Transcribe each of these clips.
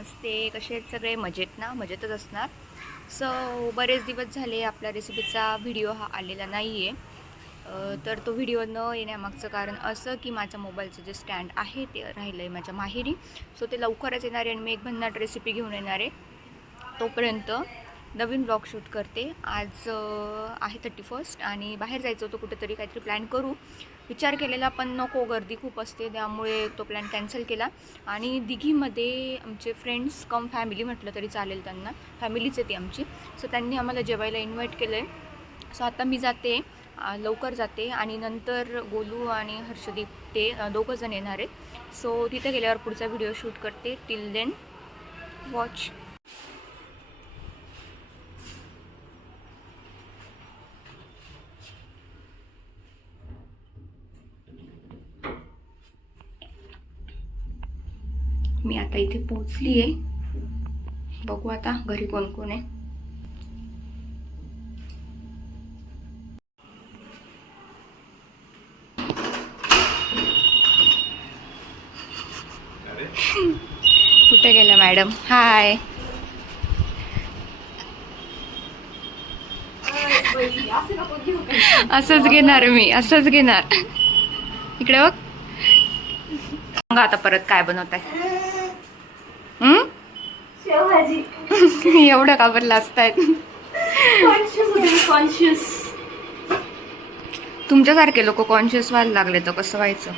नमस्ते. कसे आहेत सगळे? मजेत ना? मजेतच असणार. सो बरेच दिवस झाले आपल्या रेसिपीचा व्हिडिओ हा आलेला नाही आहे. तर तो व्हिडिओ न येण्यामागचं कारण असं की माझ्या मोबाईलचं जे स्टँड आहे ते राहिलं आहे माझ्या माहेरी. सो ते लवकरच येणार आहे आणि मी एक भन्नाट रेसिपी घेऊन येणार आहे. तोपर्यंत नवीन ब्लॉग शूट करते. आज आहे 31 आणि बाहेर जायचं होतं कुठेतरी, काहीतरी प्लॅन करू विचार केलेला, पण नको, गर्दी खूप असते, त्यामुळे तो प्लॅन कॅन्सल केला. आणि दिघीमध्ये आमचे फ्रेंड्स कम फॅमिली म्हटलं तरी चालेल, त्यांना फॅमिलीच आहे ती आमची. सो त्यांनी आम्हाला जेवायला इन्व्हाइट केलं आहे. सो आता मी जाते, लवकर जाते आणि नंतर गोलू आणि हर्षदीप ते दोघंजण येणार आहेत. सो तिथे गेल्यावर पुढचा व्हिडिओ शूट करते. Till then watch. मी आता इथे पोहोचली आहे. बघू आता घरी कोण कोण आहे. कुठे गेला मॅडम? हाय. असंच घेणार मी, असंच घेणार. इकडे बघ. सांगा आता परत काय बनवताय? शेवभाजी. एवढं का बरं लाजतायत? कॉन्शियस. तुमच्यासारखे लोक कॉन्शियस व्हायला लागले तर कसं व्हायचं?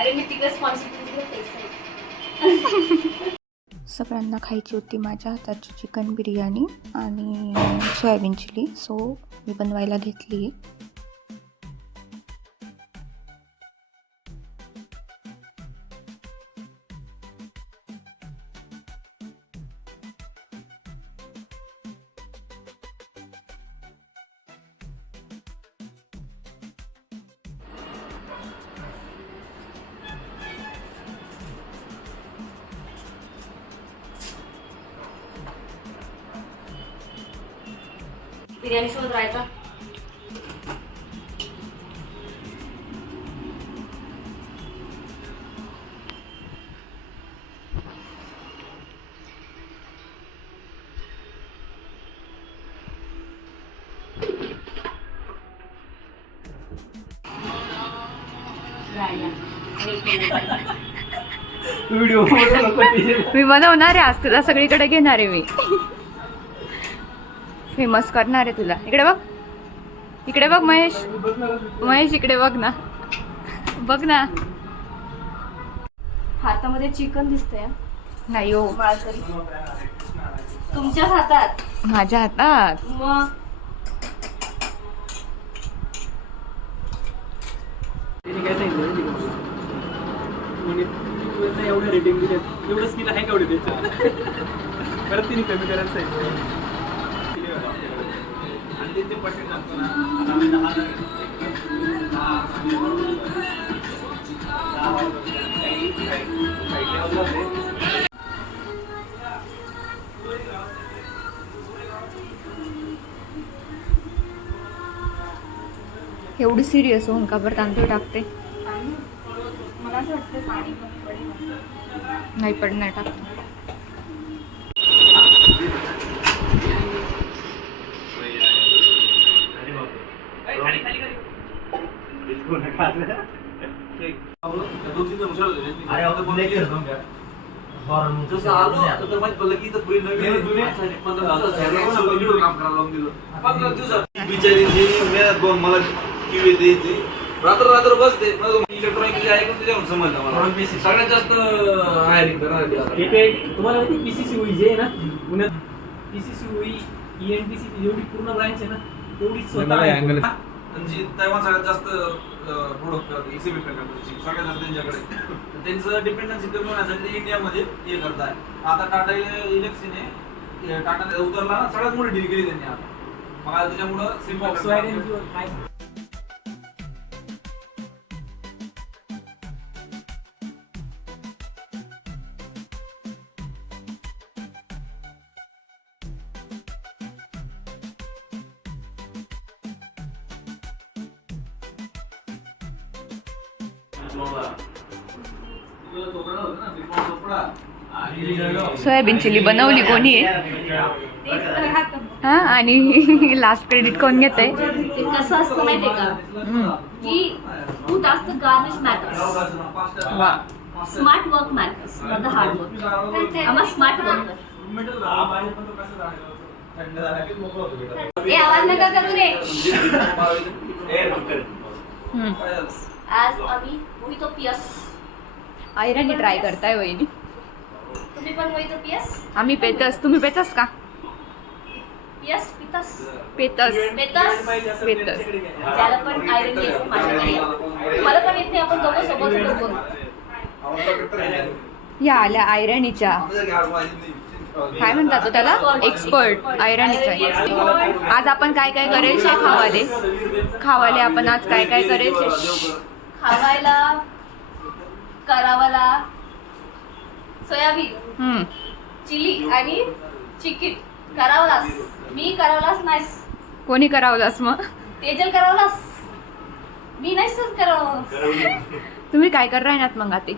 अरे मी तिकडेच कॉन्शियस. सगळ्यांना खायची होती माझ्या हाताची चिकन बिर्याणी आणि सोयाबीन चिली. सो मी बनवायला घेतली. बिर्याणी शोध राहायचा. मी बनवणार आहे आज तुला, सगळीकडे घेणार आहे मी. फेमस करणार आहे तुला. इकडे बघ, इकडे बघ महेश. महेश इकडे बघ ना, बघ ना. हातामध्ये चिकन दिसतंय. नाही हो, माळकरी तुमच्याच हातात. माझ्या हातात. मग एवढं रेटिंग दिले, एवढं स्किल आहे का एवढे त्याच्या? परत तिने कमी करायला सांगितलं. आणि ते पटेल एवढी सिरियस होऊन का बरं तांदूळ टाकते? मला असं वाटतं पाणी नाही पडणार, टाकतो. रात्र रात्र बसते इलेक्ट्रॉनिक आहे पण त्याच्यावर समजलं मला सगळ्यात जास्त हायरिंग करणार. तुम्हाला माहिती PCCOE जे आहे ना पुण्यात, PCCOE ENTC जेवढी पूर्ण ब्रांच आहे ना तेवढी स्वतः आहे. आणि तैवान सगळ्यात जास्त प्रोडक्ट करते ECB प्रकारची सगळ्यात जास्त त्यांच्याकडे. त्यांचं डिपेंडन्सी कमी होण्यासाठी ते इंडियामध्ये हे करत आहे. आता टाटा इलेक्ट्रिकने टाटा उतरला ना, सगळ्यात मोठी डील केली त्यांनी आता. मग त्याच्यामुळं सिम्पल काय चोपडा होता ना, चोपडा सोयाबीन चिली बनवली कोणी हा आणि लास्ट क्रेडिट कोण घेत आहे? ते कसं असतं माहितीये का की तू जास्त गार्निश मॅटर्स वा smart work matters not hard work आम्हा स्मार्ट वर्क ए आवाज नका करू रे आज आम्ही मोहितो पियस आयराणी ट्राय करताय वहिनी. तुम्ही पण मोहितो पियस आम्ही पेतस, तुम्ही पेतस का? पियस पितस पेतस पेतस पेतस. त्याला पण आयरन येतो माझ्याकडे मला पण येते आपण दोघं सोबत करू या आल्या आयराणीच्या काय म्हणतात तो त्याला एक्सपर्ट आयराणीचा. आज आपण काय काय करेल शे खावाले आपण आज काय काय करेल शे? खावायला करावाला सोयाबीन चिली आणि चिकन करावलास मी करावलास नाहीस कोणी करावलास मग? तेजल करावलास मी नाहीस करावलास तुम्ही काय कर राहण्यात मग आता?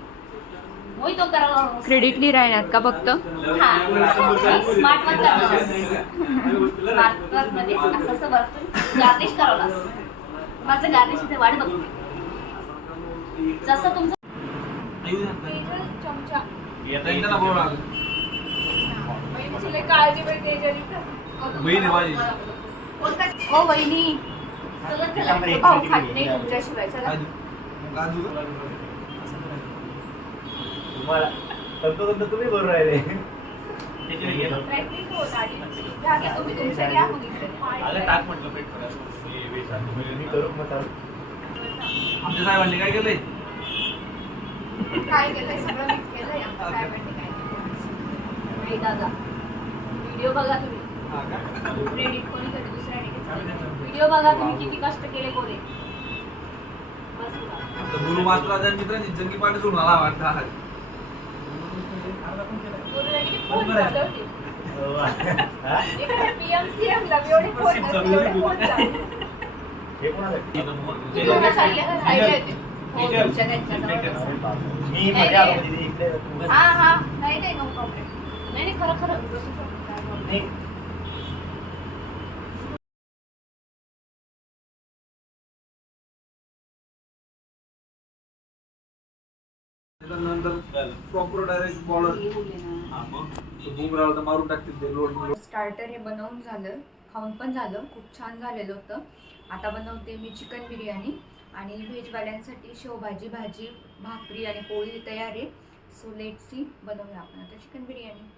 मोहितो करावलास क्रेडिटली राहण्यात का फक्त? हा स्मार्ट वर्क करावलास स्मार्ट वर्क मध्ये असं असं वर्क गार्निश करावलास माझं गार्निश इथे वाट बघते जसं तुमचं चमचा काळजी हो वहिनी भाऊ खात नाही तुमच्याशिवाय. चला तुम्ही बरोबर राहिले. तुम्ही तुमच्या घ्या मग इकडे. आमच्या साहेबांनी काय केलंय? काय केलंय सगळं मिक्स केलंय आमच्या साहेबांनी काय केलं. दादा व्हिडिओ बघा तुम्ही क्रेडिट कोणी कधी दुसऱ्याने व्हिडिओ बघा तुम्ही किती कष्ट केले कोणी आता गुरु मास्टराच्या मित्रांनी जंगी पाठी सोडून आला वाटतं. नाही खरं खरं नंतर प्रॉपर डायरेक्ट बॉलर बुमराला तर मारून टाकतील ते लोड. स्टार्टर हे बनवून झालं, खाऊन पण झालं, खूप छान झालेलं होतं. आता बनवते मी चिकन बिर्याणी आणि व्हेजवाल्यांसाठी शेवभाजी, भाजी, भाकरी आणि पोळी तयार आहे. सो लेट सी बनवूया आपण आता चिकन बिर्याणी.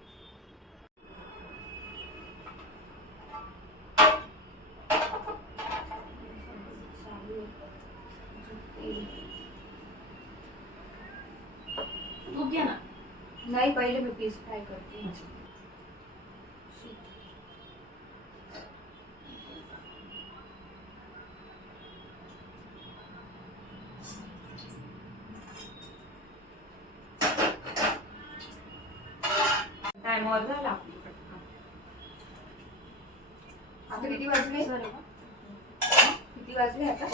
तूप घ्या ना नाही पहिले मी पीस फ्राय करते. टाइमवर झाला आता किती वाजले? किती वाजले आता?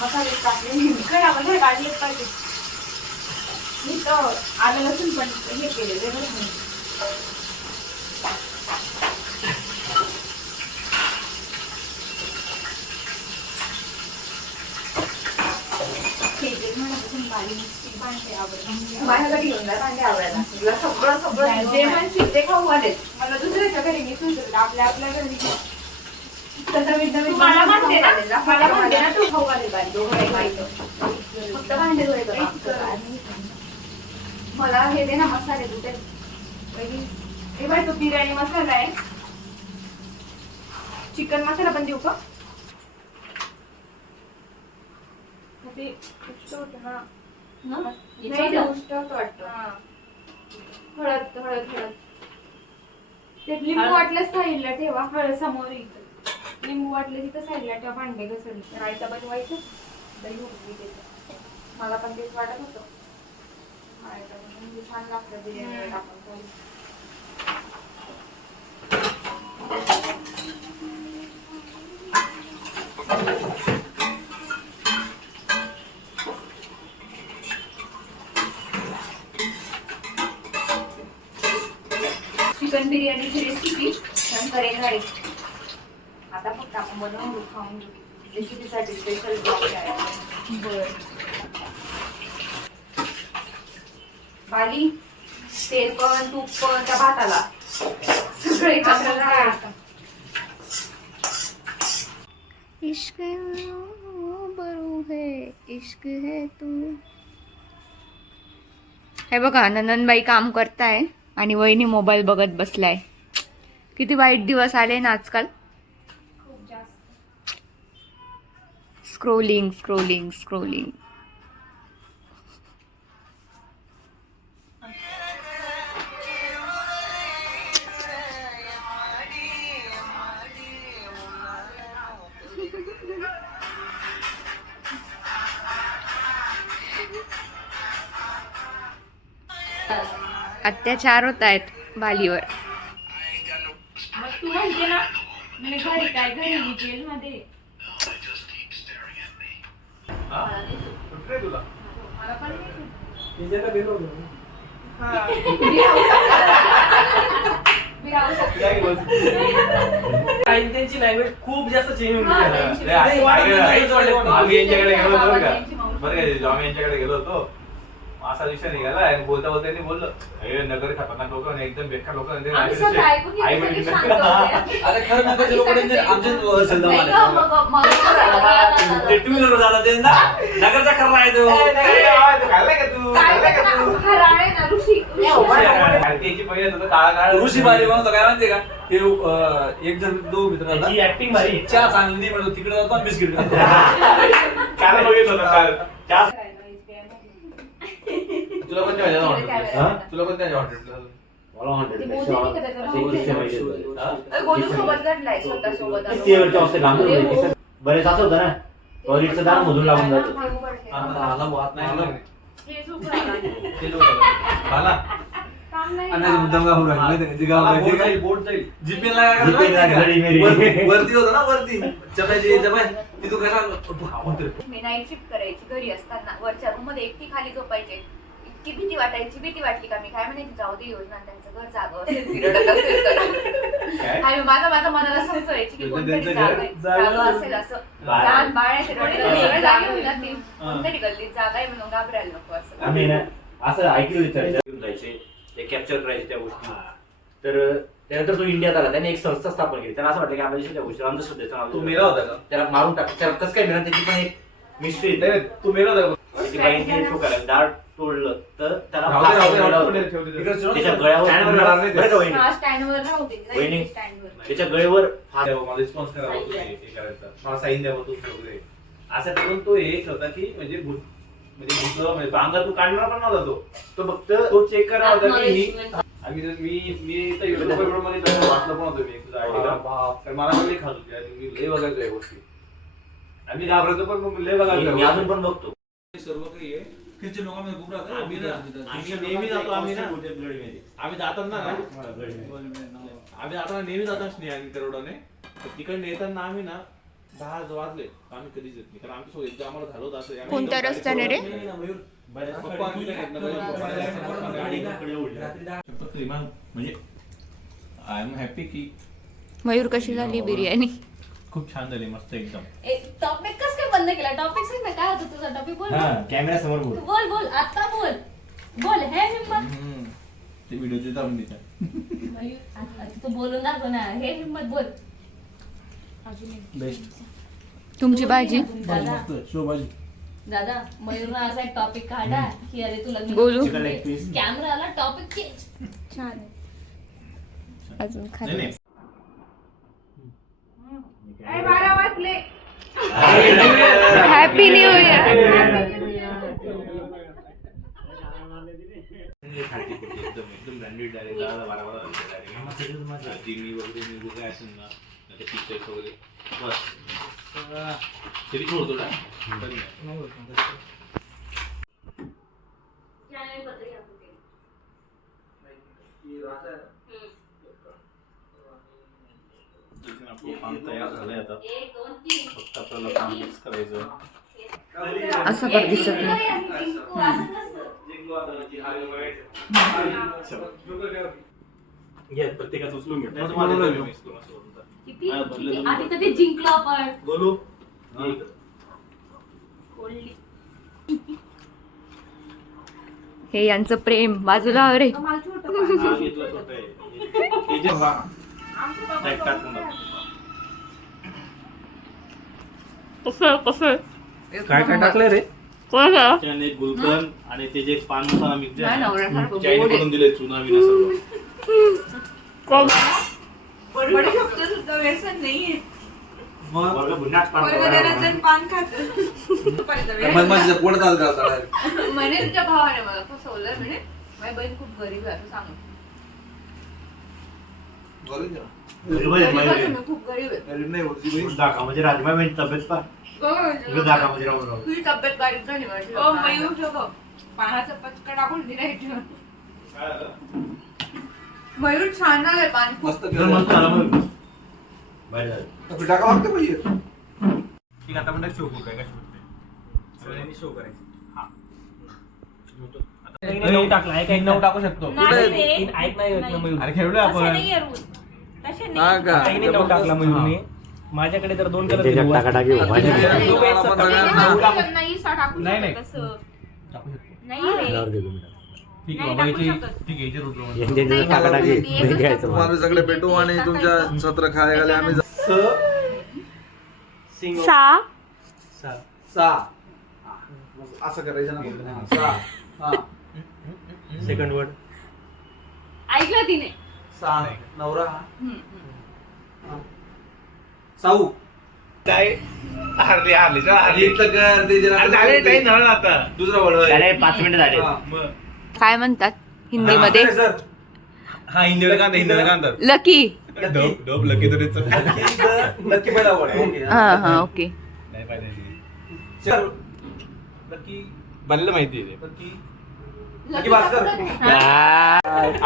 मसाले टाकले काढले पाहिजे. मी तर आलं लसूण पण हे केले वेगळं. माझ्या घरी घेऊन जा भांडे आवडायला. सगळं सगळं जे म्हणशील ते खाऊ आलेत. मला दुसऱ्याच्या घरी मी सुचलं आपल्या आपल्या घरी मला म्हणते ना तू खाऊ आले फक्त भांडे मला हे दे ना मसाले तुझे. हे बाय तो बिर्याणी मसाला आहे. चिकन मसाला पण देऊ का? ते होतं ना हळद हळद हळद ते लिंबू वाटलं साईडला ठेवा. हळद समोर इथं लिंबू वाटलं तिथं साईडला ठेवा. भांडे घसरले रायता बनवायचं दही उकळी देते. मला पण तेच वाटत होतं रायता बनवून छान लागतं बिर्याणी टाकून. चिकन बिर्याणीची रेसिपी नंतर येणार आहे. आता फक्त आपण बनवून घेऊ, खाऊन घेऊ. रेसिपीसाठी स्पेशल ब्लॉग आहे. बर बाली तेल पण तूप पण त्या भाताला सगळं एकत्र झालं. इश्क बरू है इश्क है तू. हे बघा नंदनबाई काम करताय आणि वहिनी मोबाईल बघत बसलाय. किती वाईट दिवस आले ना आजकाल. Scrolling scrolling scrolling. अत्याचार होत आहेत बालीवर. मग तू म्हणते ना मी घरी काय घरी जेलमध्ये मला पण त्यांची लँग्वेज खूप जास्त चेंज होऊन हा, गेली. त्यांची- आम्ही यांच्याकडे गेलो होतो का बरं काय आम्ही यांच्याकडे गेलो होतो असा विषय निघाला आणि बोलता बोलता त्यांनी बोललं हे नगर खतरनाक लोक आणि एकदम बेकार लोक आम्ही सगळं ऐकून घेतलं, आई सगळे वडील शांत होते. अरे खरं नकाचे लोक आमच्याच शब्द नाही गं, मग ते टू व्हीलर झाला ते ना नगरचा खरा आहे तो. खाल्लाय का तू काय खाल्लाय का तू हराळ आहे ना ऋषी भारतीयची पहिले होतं काळा काळ ऋषी बाली म्हणतो काय माहितीये का ते एक जण दोन मित्र त्याची ऍक्टिंग भारी. चहा चांगली म्हणतो तिकडे जातो आणि बिस्किट खातो. काल बघितलं होतं काल जास्त तुला कोणत्या भाज्या आवडतात तुला कोणत्या भाज्या आवडतात मला हॉटेल ते मोदी नाही का त्याचं नाव? गोलू सोबत घडलाय स्वतः सोबत आलो. सीएवरच्या अवस्थेत लांब बरेच असं होतं ना टॉयलेटचं दार मधून लागून जातं. आता आला वाहत नाही आला. हे झोपून आला. ते लोक आला काम नाही आणि मुद्दाम गाव राहिला माहिती आहे का? जे गाव आहे ते काय? बोट जाईल. जीपीएल ला काय GPL ला करायचं घडी मेरी. माहिती आहे का? वरती होतं ना वरती चपायची चपाय तिथून कसा मी नाईट शिफ्ट करायची घरी असताना वरच्या रूम मध्ये एकटी खाली झोपायचे. इतकी भीती वाटली का मी काय म्हणायची जाऊ दे योजना त्यांचं घर जागं असेल फिरडत असेल तर आणि माझ्या मनाला समजायची की कोणतरी जागं असेल असं. लहान बाळ आहे ते रडत असेल, सगळे जागे होऊन जातील. कोणतरी गल्लीत जागा आहे म्हणून घाबरायला नको असं. आम्ही ना असं ऐकलं चर्चा घेऊन जायचे ते कॅप्चर करायचे त्या गोष्टी. तर त्यानंतर तो इंडियात आला त्याने एक संस्था स्थापन केली. त्यांना असं वाटलं की आपल्या देशाच्या गोष्टी अंधश्रद्धेचं तू नाव मेला होता का त्याला मारून टाक त्याला कसं काय मिळणार त्याची पण एक मिस्ट्री. नाही, तू मेला होता का ती बाईने ठोकायला दार तोडलं तर त्याला राहू दे, फास राहू दे, लावला राहू होता. दे, ठेव दे. त्याच्या गळ्यावर Stand वर राहणार नाही ते. बरं का वहिनी? हा स्टँडवर राहू दे वहिनी. स्टँडवर त्याच्या गळ्यावर फास मला रिस्पॉन्स करावा होतो ते करायचा मला साईन द्यावं होतो वगैरे असं करून तो एक होता की म्हणजे भूतलं म्हणजे अंगात तू काढणार पण नव्हता तो फक्त तो चेक करावा होता की ही मी तर युट्यूब मध्ये तसं वाचलं पण होतं मी तुझा आयडिया तर मला पण लई खात होती आणि मी लय बघायचो या गोष्टी आणि मी घाबरायचो पण मग लय मी बघायचो अजून पण बघतो. सर्व काही आहे ख्रिश्चन लोकांमध्ये खूप राहतात. आम्ही नेहमी जातो आम्ही जाताना नेहमी जातो स्नेहांतर रोडने तिकडे येताना आम्ही ना 10 वाजले आम्ही कधीच येत नाही कारण आमच्या सोबत एकदा आम्हाला झालं होतं असं आम्ही कोणत्या एकदम रस्त्याने रे? पप्पा आम्ही काय म्हणजे आय एम हॅपी की मयूर कशी झाली बिर्याणी? खूप छान झाली मस्त एकदम. टॉपिक कस काय बंद केला टॉपिक सांग ना काय होतं तुझा टॉपिक बोल हा कॅमेरा समोर बोल. बोल बोल आता बोल हे हिम्मत ते व्हिडिओचे जाऊन देतात. मयूर, आता तू बोलून दाखव ना हे हिम्मत बोल बेस्ट तुमची भाजी दादा शोभाजी. दादा मयूरनं असा एक टॉपिक काढा की अरे तू लग्न गोलू चिकन लेग पीस. कॅमेराला टॉपिक चेंज छान आहे. अजून नाही खाली नाही 12 वाजले. Happy new year. एकदम ब्रँडेड डायरेक्ट 12 जिमी वगैरे काय असेल ना ते पिक्चर्स वगैरे बस तरी थोडं थोडं आपलं पान तयार झालंय आता. 1 2 3 फक्त आपल्याला पान मिक्स करायचं. असं कर दिसत नाही. घ्या प्रत्येकाचं उचलून घ्या. किती आधी तर ते जिंकलो आपण. बोलू कोल्ली. हे यांचं प्रेम बाजूला रे. मला छोटं घेतलं छोटं आहे. हे जे त्यात टाकून टाक. कसं काय काय टाकलंय रे? त्याने गुलकंद आणि ते जे पान मसाला मिक्स नाही, नवऱ्यासारखं चायनी गोड आहे. करून दिले चुनामीने सगळं. वर्ग पुन्हाच पान माझ्या पोटात आलं का? म्हणे तुझ्या भावाने मला फसवलंय म्हणे माझी बहीण खूप गरीब आहे असं सांग. गरीब आहे. खूप गरीब आहे. गरीब नाही होती बहीण. दाखा म्हणजे राजमा तब्येत पा दाखा म्हणजे राहून राहून तुझी तब्येत बारीक झाली माझी. पानाचं पचका टाकून दिलायची. मयूर छान झालंय पान खूप. मस्त तर मस्त झालं मग. बाहेर झालं. टाका लागतं पाहिजे. ठीक आता म्हणतात शो काय सगळ्यांनी शो करायचं. नऊ टाकला एक नऊ टाकू शकतो. नाही रे. ऐक नाही होत ना मयूर. अरे खेळलोय तसे आपण. नाही आहे रूल. तसे हा नाही. का? आईने नऊ टाकला मयूरने. माझ्याकडे तर 2 त्याच्यात टाकाटाकी हो. नाही नाही नाही. टाकू शकतो. नाही रे. ठीक नाही आहे टाकू बाबा शकत. ठीक आहे रूट टाकाटाकी घ्यायचं तुम्हाला सगळे भेटू आणि तुमच्या सत्र खायला घाले आम्ही सा असं करायचं ना. सा हा सेकंड वर्ड ऐकलं तिने. सा नवरा साऊ काय हारली इथलं कर ते जरा झालं आता. दुसरा वळ झाले 5 मिनिटं झाले. काय म्हणतात हिंदीमध्ये? सर हा हिंदीला कांदा लकी. डोप लकी तर नक्की पहिला वळ हा ओके. नाही पाहिजे. चल लकी बल्ला माहिती आहे. नक्की भास्कर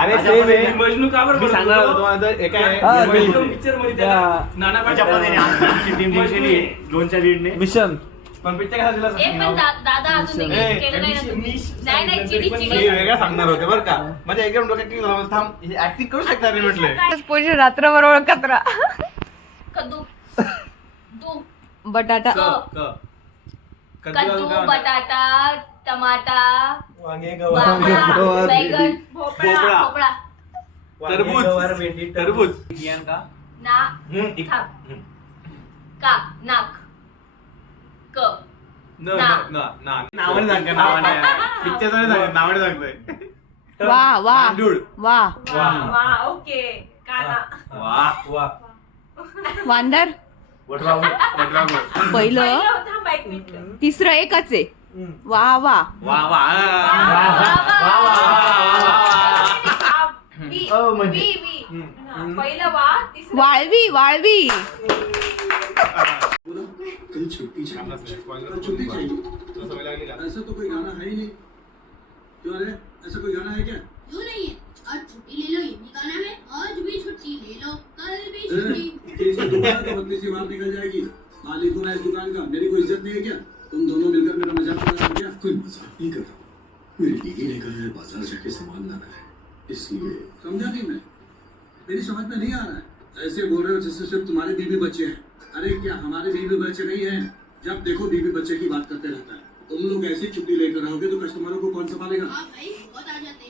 अरे सेम आहे. मजनू का बरं मी सांगणार होतो तुम्हाला तर एक आहे पिक्चर मध्ये त्याला नाना अशा पद्धतीने आमची टीम जिंकलेली आहे 2च्या लीडने. मिशन पण पिक्चर कसा दिला एक पण दादा अजून नाही केलं नाही ना तुम्ही. नाही नाही चिडी मी चिडी. वेगळा सांगणार होते बरं का. माझ्या एकदम डोक्यात की थांब ऍक्टिंग करू शकणार नाही म्हटलंय. पुढे रात्रभर ओळखत राहा. कद्दू. दू. बटाटा. कद्दू बटाटा टमाटा वांगे वांगा, बैगन भोपळा. भोपळा तरबूज तरबूज ना थांब. का नाक क नावाने सांगते नावाने पिक्चर नावाने सांगतोय. वा वा तांदूळ. वा. ओके काना. वा वा वांदर. वटराहून. पहिलं थांब एक मिनिट. तिसरं एकच आहे. वा वा. वा वा पहिलं वा तिसरं वाळवी वाळवी. कल छुट्टी चाहिए छुट्टी चाहिए ऐसा तो कोई गाना है ही नहीं क्यों अरे ऐसा कोई गाना है क्या क्यों नहीं है आज छुट्टी ले लो ये भी गाना है आज भी छुट्टी ले लो कल भी छुट्टी किसी दुकान तो बदली सी बात निकल जाएगी मालिक हूँ मैं इस दुकान का मेरी कोई इज्जत नहीं है क्या तुम दोनों मिलकर मेरा मजाक बना रहे हो क्या कोई मजाक नहीं कर रहा हूँ मेरी दीदी ने कहा है बाजार जाके सामान लाना है इसलिए समझा नहीं मैं मेरी समझ में नहीं आ रहा है ऐसे बोल रहे हो जैसे सिर्फ तुम्हारे बीवी बच्चे हैं अरे क्या हमारे बीवी बच्चे नहीं हैं जब देखो बीवी बच्चे की बात करते रहता है तुम लोग ऐसी छुट्टी लेकर आओगे तो कस्टमरों को कौन संभालेगा हाँ भाई बहुत आ जाते